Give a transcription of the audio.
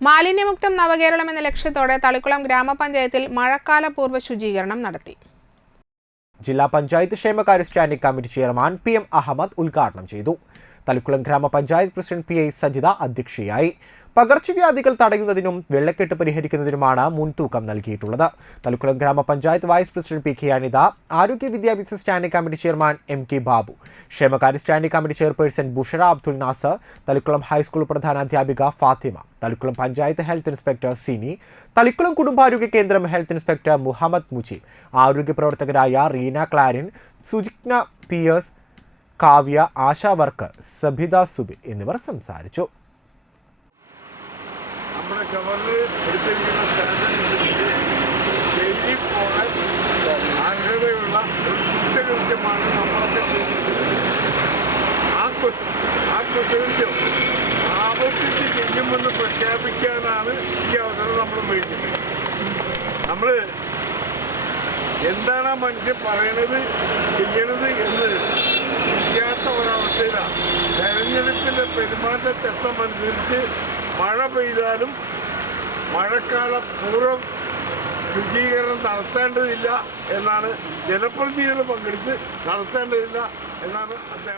മാലിന്യമുക്തം നവകേരളം എന്ന ലക്ഷ്യത്തോടെ തളിക്കുളം ഗ്രാമപഞ്ചായത്തിൽ മഴക്കാല പൂർവ ശുചീകരണം നടത്തി. ജില്ലാ പഞ്ചായത്ത് ക്ഷേമകാര്യ standing committee chairman P M Ahammed ഉദ്ഘാടനം ചെയ്തു. തളിക്കുളം ഗ്രാമപഞ്ചായത്ത് പ്രസിഡന്റ് പി ഐ സജിത അധ്യക്ഷയായി. പകർച്ചവ്യാധികൾ തടയുന്നതിനും വെള്ളക്കെട്ട് പരിഹരിക്കുന്നതിനുമാണ് മുൻതൂക്കം നൽകിയിട്ടുള്ളത്. തലക്കുളം ഗ്രാമപഞ്ചായത്ത് vice president P K Anitha ആരോഗ്യ വിദ്യാഭ്യാസ standing committee chairman M K Babu ക്ഷേമകാര്യ standing committee chairperson Bushara Abdul Nasar Thalakkulam high school പ്രധാനാധ്യാപിക Fathima Thalikkulam panchayat health inspector Sini Thalikkulam കുടുംബാരോഗ്യ കേന്ദ്രം ഹെൽത്ത് ഇൻസ്പെക്ടർ മുഹമ്മദ് മുജീബ് ആരോഗ്യ പ്രവർത്തകരായ Reena Clarin Sujigna Pierce Kavya ASHA worker Sabitha Subi എന്നിവർ സംസാരിച്ചു. Governor എടുത്തിരിക്കുന്ന സ്റ്റാൻഡനുസരിച്ച് ഡൽഹി പോകാൻ അർഹതയുള്ള ഒരു കുറ്റകൃത്യമാണ് നമ്മളൊക്കെ ചെയ്യുന്നത്. ആ ആ കുറ്റകൃത്യം ആവർത്തിച്ച് ചെയ്യുമെന്ന് പ്രഖ്യാപിക്കാനാണ് ഈ അവസരം നമ്മൾ മേടിക്കുന്നത് നമ്മൾ എന്താണ് ആ മനുഷ്യൻ പറയണത് ചെയ്യണത് എന്ന് ചെയ്യാത്ത ഒരവസ്ഥയിലാണ്. തെരഞ്ഞെടുപ്പിന്റെ പെരുമാറ്റച്ചട്ടമനുസരിച്ച് മഴ പെയ്താലും മഴക്കാല പൂർവം ശുചീകരണം നടത്തേണ്ടതില്ല എന്നാണ് ജനപ്രതിനിധികൾ പങ്കെടുത്ത് നടത്തേണ്ടതില്ല എന്നാണ് അദ്ദേഹം